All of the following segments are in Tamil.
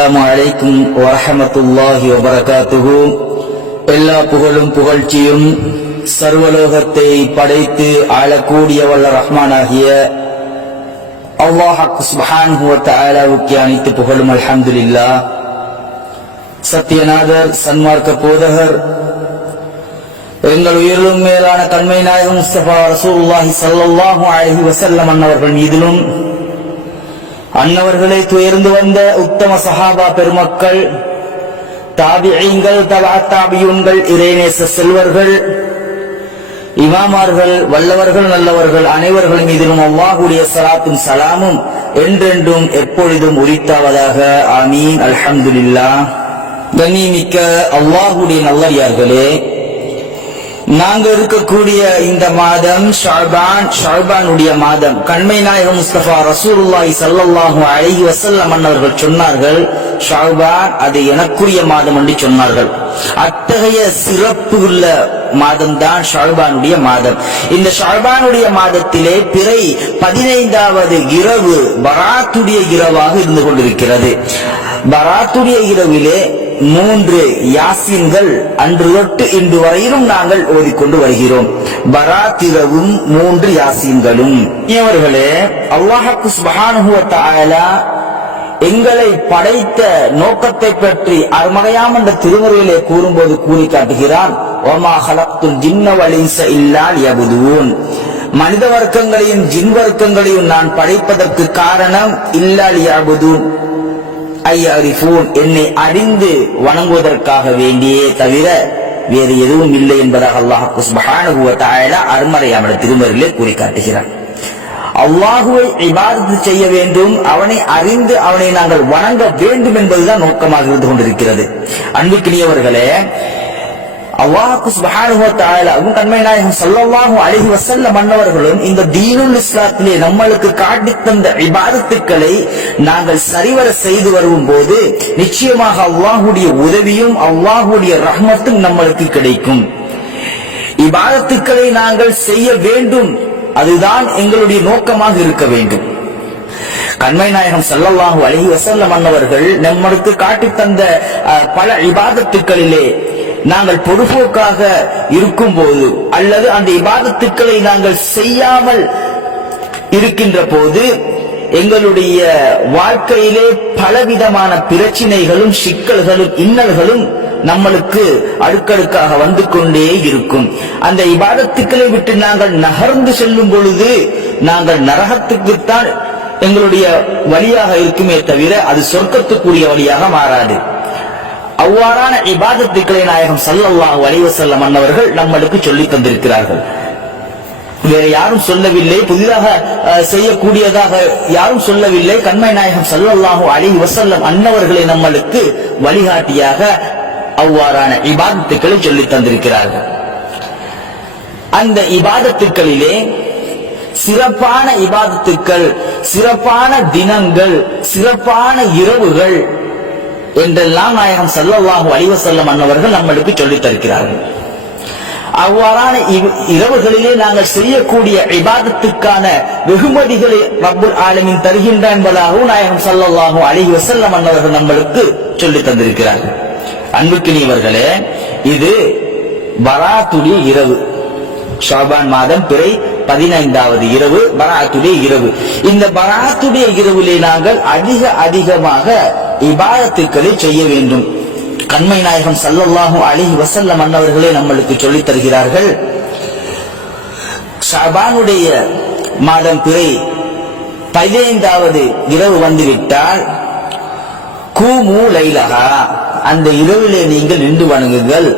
அஸ்ஸலாமு அலைக்கும் வரஹ்மத்துல்லாஹி வபரகாத்துஹு. எல்லா புகழும் புகழ்ச்சியும் சர்வலோகத்தை படைத்து ஆளக்கூடிய வல்ல ரஹ்மானாகிய அல்லாஹ் சுப்ஹானஹு வ தஆலாவுக்கு அனைத்து புகழும். அல்ஹம்துலில்லாஹ். சத்தியநாதர், சன்மார்க்க போதகர், எங்கள் உயிரிலும் மேலான கண்மை நாயகம் முஸ்தபா ரசூலுல்லாஹி ஸல்லல்லாஹு அலைஹி வஸல்லம் அன்னவர்கள் மீதிலும், அன்னவர்களை துயர்ந்து வந்த உத்தம சஹாபா பெருமக்கள், தாபிஈன்கள், தபா தாபியூன்கள், இறைநேச செல்வர்கள், இமாமார்கள், வல்லவர்கள், நல்லவர்கள் அனைவர்கள் மீதிலும் அல்லாஹ்வுடைய ஸலாத்தும் ஸலாமும் என்றென்றும் எப்பொழுதும் உரித்தாவதாக. ஆமீன். அல்ஹம்துலில்லாஹ். கண்ணியமிக்க அல்லாஹ்வுடைய நல்லடியார்களே, நாங்கள் இருக்கக்கூடிய இந்த மாதம் ஷஅபானுடைய மாதம். கண்மை நாயகம் முஸ்தபா ரசூலுல்லாஹி ஸல்லல்லாஹு அலைஹி வஸல்லம் அன்னவர்கள் சொன்னார்கள், ஷஅபான் அது எனக்குரிய மாதம் என்று சொன்னார்கள். அத்தகைய சிறப்பு உள்ள மாதம் தான் ஷஅபானுடைய மாதம். இந்த ஷஅபானுடைய மாதத்திலே பிறை 15வது இரவு பராத்துடைய இரவாக இருந்து கொண்டிருக்கிறது. பராத்துடைய இரவிலே 3 யாசீன்கள் அன்று தொட்டு இன்று வரையிலும் நாங்கள் ஓதிக்கொண்டு வருகிறோம். பராத் இரவும் 3 யாசீன்களும். இவர்களே, அல்லாஹ் சுப்ஹானஹு வ தஆலா எங்களை படைத்த நோக்கத்தை பற்றி அருமறையாம் என்ற திருமறையிலே கூறும்போது கூறி காட்டுகிறான், வமா ஹலக்துல் ஜின்ன வல் இன்ஸ இல்லா லியபுதூன். மனித வர்க்கங்களையும் ஜின் வர்க்கங்களையும் நான் படைப்பதற்கு காரணம் இல்லா லியபுதூன், என்னை அறிந்து வணங்குவதற்காக வேண்டியே தவிர வேறு எதுவும் இல்லை என்பதாக அல்லாஹ் சுப்ஹானஹு வ தஆலா அருமறையாம் திருமறையிலே கூறி காட்டுகிறான். அல்லாஹுவை இபாதத்து செய்ய வேண்டும், அவனை அறிந்து அவனை நாங்கள் வணங்க வேண்டும் என்பதுதான் நோக்கமாக இருந்து கொண்டிருக்கிறது. அன்புக்குரியவர்களே, அல்லாஹ் சுப்ஹானஹு வ தஆலா கண்மை நாயகம் ஸல்லல்லாஹு அலைஹி வஸல்லம் அன்னவர்களும் இந்த தீனுல் இஸ்லாத்திலே நம்மளுக்கு காட்டித் தந்த இபாதத்துக்களை நாங்கள் சரிவர செய்து வரும் போது நிச்சயமாக அல்லாஹ்வுடைய உதவியும் அல்லாஹ்வுடைய ரஹ்மத்தும் நம்மளுக்கு கிடைக்கும். இபாதத்துக்களை நாங்கள் செய்ய வேண்டும், அதுதான் எங்களுடைய நோக்கமாக இருக்க வேண்டும். கண்மை நாயகம் ஸல்லல்லாஹு அலைஹி வஸல்லம் அன்னவர்கள் நம்மளுக்கு காட்டித் தந்த பல இபாதத்துக்களிலே நாங்கள் பொறுப்போக்காக இருக்கும் போது அல்லது அந்த இபாதத்துக்களை நாங்கள் செய்யாமல் இருக்கின்ற போது எங்களுடைய வாழ்க்கையிலே பலவிதமான பிரச்சனைகளும் சிக்கல்களும் இன்னல்களும் நம்மளுக்கு அடுக்கடுக்காக வந்து கொண்டே இருக்கும். அந்த இபாதத்துக்களை விட்டு நாங்கள் நகர்ந்து செல்லும் பொழுது நாங்கள் நரகத்துக்குத்தான் எங்களுடைய வழியாக இருக்குமே தவிர அது சொர்க்கத்துக்குரிய வழியாக மாறாது. அவ்வாறான இபாதத்துக்களை நாயகம் ஸல்லல்லாஹு அலைஹி வஸல்லம் அன்னவர்கள் நம்மளுக்கு சொல்லி தந்திருக்கிறார்கள். வேற யாரும் சொல்லவில்லை, புதிதாக செய்யக்கூடியதாக யாரும் சொல்லவில்லை. கண்மை நாயகம் ஸல்லல்லாஹு அலைஹி வஸல்லம் அன்னவர்களை நம்மளுக்கு வழிகாட்டியாக அவ்வாறான இபாதத்துக்களை சொல்லி தந்திருக்கிறார்கள். அந்த இபாதத்துக்களிலே சிறப்பான இபாதத்துக்கள், சிறப்பான தினங்கள், சிறப்பான இரவுகள் என்றெல்லாம் நாயகம் ஸல்லல்லாஹு அலைஹி வஸல்லம் அன்னவர்கள் நம்மளுக்கு சொல்லித் தருகிறார்கள். அவ்வாறான இரவுகளிலே நாங்கள் செய்யக்கூடிய இபாதத்துக்கான வெகுமதிகளை ரப்புல் ஆலமீன் தருகின்றான் என்பதாகவும் நாயகம் ஸல்லல்லாஹு அலைஹி வஸல்லம் அன்னவர்கள் நம்மளுக்கு சொல்லித் தந்திருக்கிறார்கள். அன்புக்கினியவர்களே, இது பராத்துடைய இரவு. ஷஅபான் மாதம் பிறை 15வது இரவு பராத்துடைய இரவு. இந்த பராத்துடைய இரவிலே நாங்கள் அதிகமாக இபாதத்துக்களை செய்ய வேண்டும். கண்மை நாயகம் ஸல்லல்லாஹு அலைஹி வஸல்லம் அன்னவர்களே நம்மளுக்கு சொல்லித் தருகிறார்கள், ஷஅபானுடைய மாதம் பிறை 15வது இரவு வந்துவிட்டால் கூமு லைலஹா, அந்த இரவிலே நீங்கள் நின்று வணங்குங்கள்.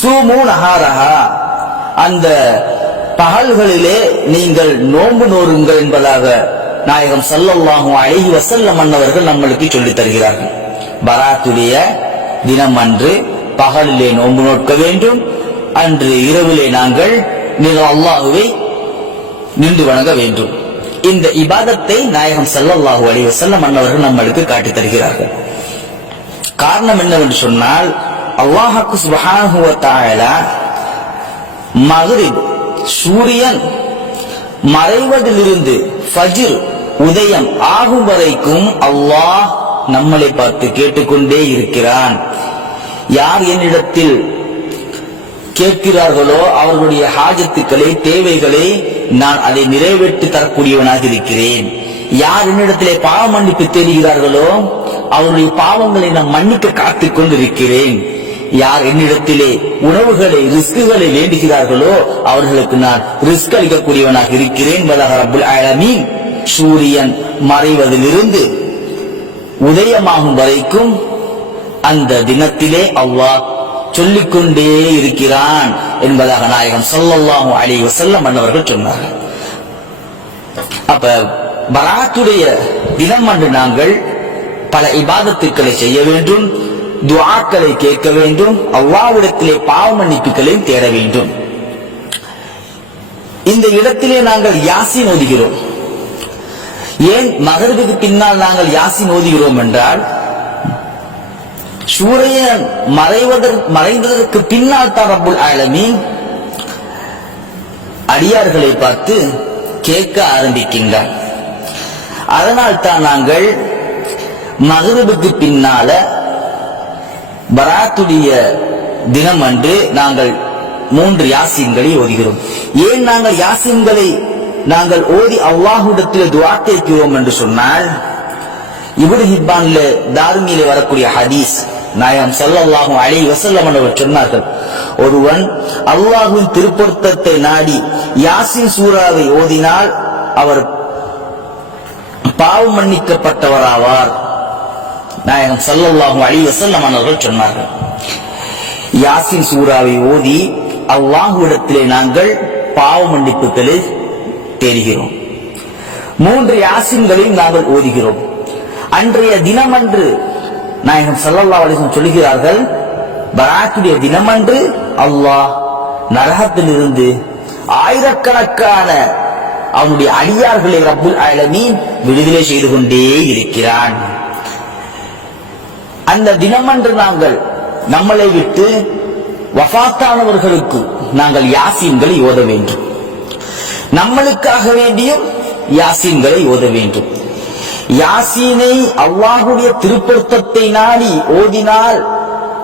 சூமு நஹாரஹா, அந்த பகல்களிலே நீங்கள் நோன்பு நோருங்கள் என்பதாக நாயகம் ஸல்லல்லாஹு அலைஹி வஸல்லம் அன்னவர்கள் நம்மளுக்கு சொல்லித் தருகிறார்கள். பராத்துடைய தினம் அன்று பகலிலே நோன்பு நோக்க வேண்டும், அன்று இரவிலே நாங்கள் அல்லாஹுவை நின்று வணங்க வேண்டும். இந்த இபாதத்தை நாயகம் ஸல்லல்லாஹு அலைஹி வஸல்லம் அன்னவர்கள் நம்மளுக்கு காட்டித் தருகிறார்கள். காரணம் என்னவென்று சொன்னால், அல்லாஹ் சுப்ஹானஹு வ தஆலா மக்ரிப் சூரியன் மறைவதிலிருந்து ஃபஜ்ர் உதயம் ஆகும் வரைக்கும் அல்லாஹ் நம்மளை பார்த்து கேட்டுக்கொண்டே இருக்கிறான். யார் என்னிடத்தில் கேட்கிறார்களோ அவர்களுடைய ஹாஜத்துக்களை, தேவைகளை நான் அதை நிறைவேற்றி தரக்கூடியவனாக இருக்கிறேன். யார் என்னிடத்திலே பாவ மன்னிப்பு தேடுகிறார்களோ அவருடைய பாவங்களை நான் மன்னிக்க காத்துக் கொண்டிருக்கிறேன். யார் என்னிடத்திலே உணவுகளை, ரிஸ்குகளை வேண்டுகிறார்களோ அவர்களுக்கு நான் ரிஸ்க் அளிக்கக்கூடியவனாக இருக்கிறேன். ரப்புல் ஆலமீன் சூரியன் மறைவதிலிருந்து உதயமாகும் வரைக்கும் அந்த தினத்திலே அல்லாஹ் சொல்லிக்கொண்டே இருக்கிறான் என்பதாக நாயகம் ஸல்லல்லாஹு அலைஹி வஸல்லம் அவர்கள் சொன்னார்கள். அப்ப பராத்துடைய தினம் அன்று நாங்கள் பல இபாதத்துக்களை செய்ய வேண்டும், துஆக்களை கேட்க வேண்டும், அல்லாஹ்விடத்திலே பாவ மன்னிப்புகளை தேட வேண்டும். இந்த இடத்திலே நாங்கள் யாசீன் ஓதுகிறோம். ஏன் மகரிபுக்கு பின்னால் நாங்கள் யாசீன் ஓதுகிறோம் என்றால், சூரியன் மறைந்ததற்கு பின்னால் தான் ரப்புல் ஆலமீன் அடியார்களை பார்த்து கேட்க ஆரம்பிக்கின்றார். அதனால் தான் நாங்கள் மகரிபுக்கு பின்னால பராத்துடைய தினம் அன்று நாங்கள் 3 யாசீன்களை ஓதுகிறோம். ஏன் நாங்கள் யாசீன்களை நாங்கள் ஓதி அல்லாஹ்விடத்தில் துஆ கேட்கிறோம் என்று சொன்னால், இப்னு ஹிப்பான்ல தார்மியிலே வரக்கூடிய ஹதீஸ், நாயகம் ஸல்லல்லாஹு அலைஹி வஸல்லம் அவர்கள் சொன்னார்கள், ஒருவன் அல்லாஹ்வின் திருப்பொருத்தத்தை நாடி யாசீன் சூராவை ஓதினால் அவர் பாவம் மன்னிக்கப்பட்டவராவார். நாயகம் ஸல்லல்லாஹு அலைஹி வஸல்லம் அவர்கள் சொன்னார்கள். யாசீன் சூராவை ஓதி அல்லாஹ்விடத்திலே நாங்கள் பாவ மன்னிப்புகளை தேடுகிறோம். 3 யாசீன்களையும் நாங்கள் ஓதுகிறோம். அன்றைய தினமன்று நாயகம் ஸல்லல்லாஹு அலைஹி வஸல்லம் சொல்கிறார்கள், பராத்துடைய தினமன்று அல்லாஹ் நரகத்திலிருந்து ஆயிரக்கணக்கான அவனுடைய அடியார்களை ரப்புல் ஆலமீன் விடுதலை செய்து கொண்டே இருக்கிறான். அந்த தினமன்று நாங்கள் நம்மளை விட்டு வஃபாத்தானவர்களுக்கு நாங்கள் யாசீன்களை ஓத வேண்டும். நம்மளுக்காக வேண்டியும் யாசீன்களை ஓத வேண்டும். யாசீனை அல்லாஹ்வுடைய திருப்பொருத்தத்தை நாடி ஓதினால்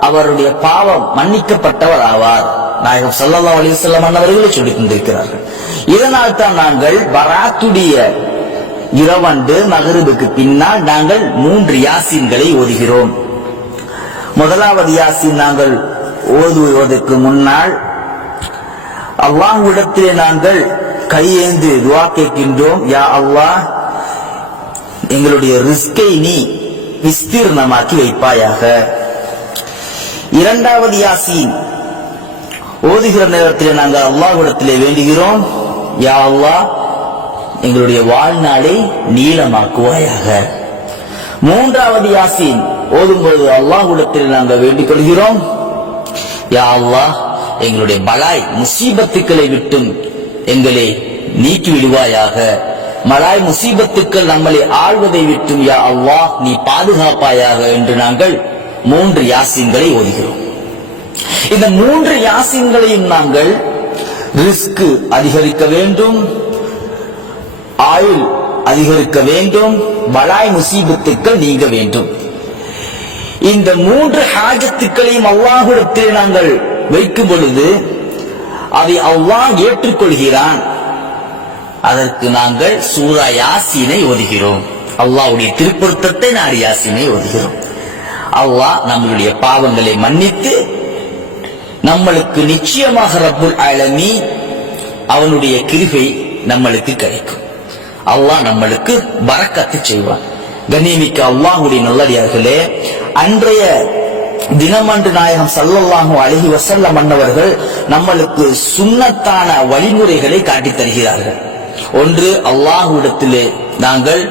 அவருடைய பாவம் மன்னிக்கப்பட்டவர் ஆவார். நாயகம் ஸல்லல்லாஹு அலைஹி வஸல்லம் அவர்களே சொல்லிக் கொண்டிருக்கிறார்கள். இதனால் தான் நாங்கள் பராத்துடைய இரவன்று மகரிபுக்கு பின்னால் நாங்கள் 3 யாசீன்களை ஓதுகிறோம். முதலாவது யாசீன் நாங்கள் ஓதுவதற்கு முன்னால் அல்லாஹ்விடத்திலே நாங்கள் கையேந்து துஆ கேட்கின்றோம். யா அல்லாஹ், எங்களுடைய ரிஸ்கை நீ விஸ்தீர்ணமாக்கி வைப்பாயாக. இரண்டாவது யாசீன் ஓதுகிற நேரத்தில் நாங்கள் அல்லாஹ்விடத்திலே வேண்டுகிறோம், யா அல்லாஹ், எங்களுடைய வாழ்நாளை நீளமாக்குவாயாக. மூன்றாவது யாசீன் ஓதும்போது அல்லாஹ்விடத்தில் நாங்கள் வேண்டிக் கொள்கிறோம், யா அல்லாஹ், எங்களுடைய பலாய் முசீபத்துக்களை விட்டும் எங்களை நீக்கி விடுவாயாக. மலாய் முசீபத்துக்கள் நம்மளை ஆள்வதை விட்டும் யா அல்லாஹ் நீ பாதுகாப்பாயாக என்று நாங்கள் 3 யாசீன்களை ஓதுகிறோம். இந்த 3 யாசீன்களையும் நாங்கள் ரிஸ்க் அதிகரிக்க வேண்டும், ஆயுள் அதிகரிக்க வேண்டும், பலாய் முசீபத்துக்கள் நீங்க வேண்டும். இந்த 3 ஹாஜத்துக்களையும் அல்லாஹ்விடத்தில் நாங்கள் வைக்கும் பொழுது அதை அல்லாஹ் ஏற்றுக்கொள்கிறான். அதற்கு நாங்கள் சூரா யாசீனை ஓதுகிறோம். அல்லாஹ்வுடைய திருப்பொருத்தத்தை நாடி யாசீனை ஓதுகிறோம். அல்லாஹ் நம்மளுடைய பாவங்களை மன்னித்து நம்மளுக்கு நிச்சயமாக ரப்புல் ஆலமீன் அவனுடைய கிருபை நம்மளுக்கு கிடைக்கும். அல்லாஹ் நம்மளுக்கு பரக்கத்து செய்வான். கண்ணியமிக்க அல்லாஹ்வுடைய நல்லடியார்களே, அன்றைய தினமன்று நாயகம் ஸல்லல்லாஹு அலைஹி வஸல்லம் அன்னவர்கள் நம்மளுக்கு சுன்னத்தான வழிமுறைகளை காட்டித் தருகிறார்கள். ஒன்று, அல்லாஹ்விடத்திலே நாங்கள்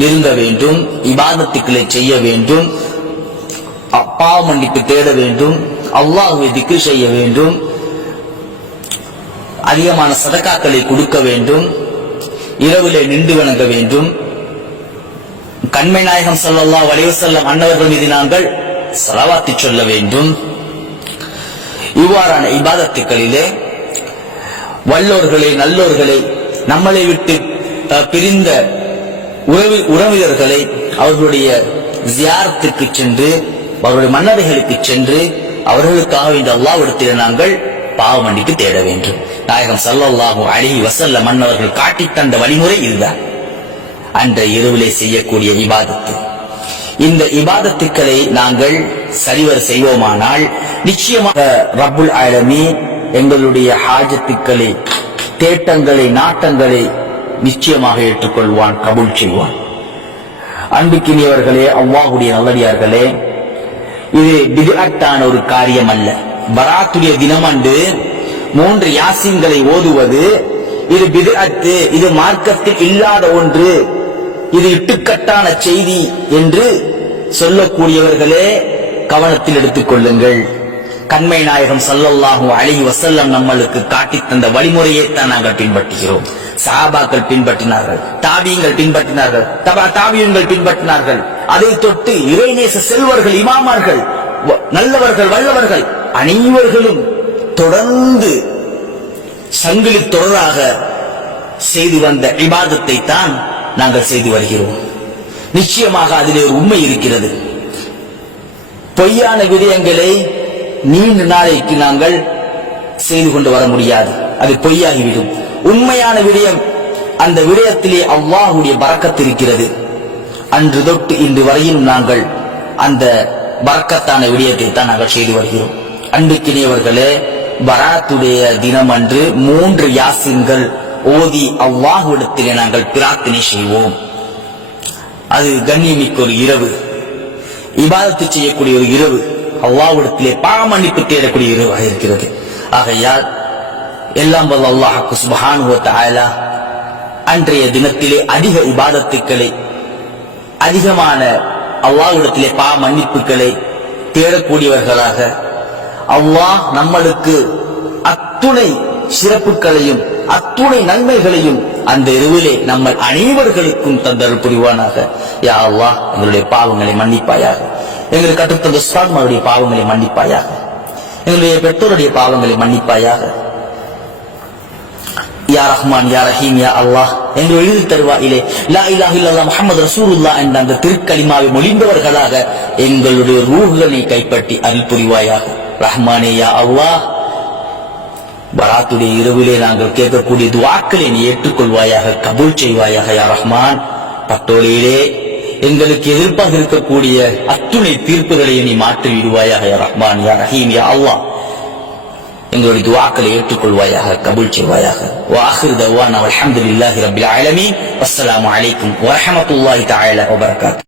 நெருங்க வேண்டும், இபாதத்துக்களை செய்ய வேண்டும், பாவ மன்னிப்பு தேட வேண்டும், அல்லாஹ்வை திக்ர் செய்ய வேண்டும், அதிகமான சதகாக்களை கொடுக்க வேண்டும், இரவிலே நின்று வணங்க வேண்டும், கண்மை நாயகம் ஸல்லல்லாஹு அலைஹி வஸல்லம் அன்னவர்கள் மீது நாங்கள் ஸலவாத்து சொல்ல வேண்டும். இவ்வாறான இபாதத்துக்களிலே வல்லோர்களை, நல்லோர்களை, நம்மளை விட்டு பிரிந்த உறவினர்களை, அவர்களுடைய ஜியாரத்துக்கு சென்று அவருடைய மன்னரைகளுக்கு சென்று அவர்களுக்காக இந்த அல்லாஹ்விடத்தில் நாங்கள் பாவ மன்னிப்பு தேட வேண்டும். நாயகம் ஸல்லல்லாஹு அலைஹி வஸல்லம் மன்னவர்கள் காட்டித் தந்த வழிமுறை இதுதான். அன்றைய இரவிலே செய்யக்கூடிய இபாதத்து. இந்த இபாதத்துக்களை நாங்கள் சரிவர செய்வோமானால் நிச்சயமாக ரப்புல் ஆலமீன் எங்களுடைய ஹாஜத்துக்களை, தேட்டங்களை, நாட்டங்களை நிச்சயமாக ஏற்றுக்கொள்வான், கபூல் செய்வான். அன்புக்கினியவர்களே, அல்லாஹ்வுடைய நல்லடியார்களே, இது பித்அத்தான ஒரு காரியம் அல்ல. பராத்துடைய தினமன்று 3 யாசீன்களை ஓதுவது இது பித்அத்து, இது மார்க்கத்தில் இல்லாத ஒன்று, இது இட்டுக்கட்டான செய்தி என்று சொல்லக்கூடியவர்களே கவனத்தில் எடுத்துக் கொள்ளுங்கள். கண்மை நாயகம் ஸல்லல்லாஹு அலைஹி வஸல்லம் நம்மளுக்கு காட்டித் தந்த வழிமுறையை தான் நாங்கள் பின்பற்றுகிறோம். சஹாபாக்கள் பின்பற்றினார்கள், தாபியங்கள் பின்பற்றினார்கள், தாபியங்கள் பின்பற்றினார்கள். அதை தொட்டு இறைநேச செல்வர்கள், இமாமார்கள், நல்லவர்கள், வல்லவர்கள் அனைவர்களும் தொடர்ந்து சங்கிலி தொடராக செய்து வந்த இபாதத்தை தான் நாங்கள் செய்து வருகிறோம். நிச்சயமாக அதிலே ஒரு உண்மை இருக்கிறது. பொய்யான விடயங்களை நீண்ட நாளைக்கு நாங்கள் செய்து கொண்டு வர முடியாது, அது பொய்யாகிவிடும். உண்மையான விடயம், அந்த விடயத்திலே அல்லாஹ்வுடைய பரக்கத் இருக்கிறது. அன்று தொட்டு இன்று வரையிலும் நாங்கள் அந்த பரக்கத்தான விடயத்தை தான் நாங்கள் செய்து வருகிறோம். அன்புக்கினியவர்களே, பராத்துடைய தினம் அன்று 3 யாசீன்கள் ஓதி அல்லாஹ்விடத்திலே நாங்கள் பிரார்த்தனை செய்வோம். அது கண்ணியமிக்க ஒரு இரவு, இபாதத்து செய்யக்கூடிய ஒரு இரவு, அல்லாஹ்விடத்திலே பாவ மன்னிப்பு தேடக்கூடிய இரவாக இருக்கிறது. ஆகையால் எல்லாம் வல்ல அல்லாஹ் சுப்ஹானஹு வ தஆலா அன்றைய தினத்திலே அதிக இபாதத்துக்களை, அதிகமான அல்லாஹ்விடத்திலே பாவ மன்னிப்புகளை தேடக்கூடியவர்களாக அல்லாஹ் நம்மளுக்கு அத்துணை சிறப்புகளையும் அத்துணை நன்மைகளையும் அந்த இரவிலே நம்ம அனைவர்களுக்கும் தந்தருள் புரிவானாக. யா அல்லாஹ், எங்களுடைய பாவங்களை மன்னிப்பாயாக, எங்களுக்கு கற்றுத்தந்த உஸ்தாத்மாருடைய பாவங்களை மன்னிப்பாயாக, எங்களுடைய பெற்றோருடைய பாவங்களை மன்னிப்பாயாக. யா ரஹ்மான், யா ரஹீம், யா அல்லாஹ், எங்கள் எழுதி தருவாயிலே லா இலாஹ இல்லல்லாஹ் முஹம்மது ரசூலுல்லாஹ் என்ற அந்த திருக்கலிமாவை மொழிந்தவர்களாக எங்களுடைய ரூஹ்களை கைப்பற்றி அருள் புரிவாயாக. ரஹ்மானே, யா அல்லாஹ், பராத்துடைய இரவிலே நாங்கள் கேட்கக்கூடிய துஆக்களை நீ ஏற்றுக்கொள்வாயாக, கபூல் செய்வாயாக. யா ரஹ்மான், பட்டோலியிலே எங்களுக்கு எதிர்ப்பாக இருக்கக்கூடிய அத்துணை தீர்ப்புகளை நீ மாற்றி விடுவாயாக. யா ரஹ்மான், யா ரஹீம், யா அல்லாஹ், எங்களுடைய துஆக்களை ஏற்றுக்கொள்வாயாக, கபூல் செய்வாயாக. வ ஆகிரு தஅவானா அல்ஹம்துலில்லாஹி ரப்பில் ஆலமீன். அஸ்ஸலாமு அலைக்கும் வ ரஹ்மத்துல்லாஹி தஆலா வ பரகாத்துஹு.